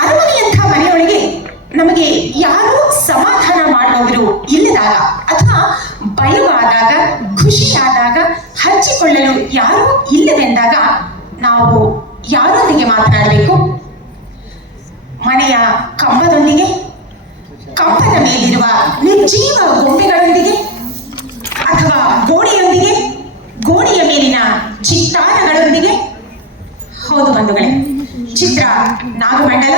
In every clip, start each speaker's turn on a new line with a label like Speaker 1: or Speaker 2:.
Speaker 1: ಅರಮನೆಯಂಥ ಮನೆಯೊಳಗೆ ನಮಗೆ ಯಾರು ಸಮಾಧಾನ ಮಾಡುವವರು ಇಲ್ಲದಾಗ ಅಥವಾ ಭಯವಾದಾಗ, ಖುಷಿಯಾದಾಗ, ಹಂಚಿಕೊಳ್ಳಲು ಯಾರು ಇಲ್ಲದೆಂದಾಗ ನಾವು ಯಾರೊಂದಿಗೆ ಮಾತನಾಡಬೇಕು? ಮನೆಯ ಕಂಬದೊಂದಿಗೆ, ಕಂಬದ ಮೇಲಿರುವ ನಿರ್ಜೀವ ಗೊಂಬೆಗಳೊಂದಿಗೆ, ಅಥವಾ ಗೋಡೆಯೊಂದಿಗೆ, ಗೋಡೆಯ ಮೇಲಿನ ಚಿತ್ತಾರಗಳೊಂದಿಗೆ ಬಂಧುಗಳೇ, ಚಿತ್ರ ನಾಗಮಂಡಲ,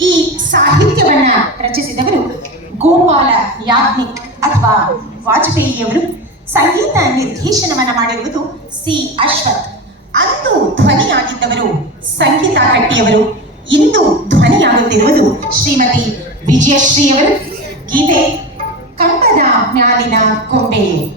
Speaker 1: ಈ ಸಾಹಿತ್ಯವನ್ನ ರಚಿಸಿದವರು ಗೋಪಾಲ ಯಾಜ್ಞಿಕ್ ಅಥವಾ ವಾಜಪೇಯಿಯವರು. ಸಂಗೀತ ನಿರ್ದೇಶನವನ್ನ ಮಾಡಿರುವುದು ಸಿ. ಅಶ್ವಥ್. ಅಂದು ಧ್ವನಿಯಾಗಿದ್ದವರು ಸಂಗೀತ ಕಟ್ಟಿಯವರು. ಇಂದು ಧ್ವನಿಯಾಗುತ್ತಿರುವುದು ಶ್ರೀಮತಿ ವಿಜಯಶ್ರೀ ಅವರು ಗೀತೆ, ಕಂಬದ ಮ್ಯಾಲಿನ ಗೊಂಬೆಯೇ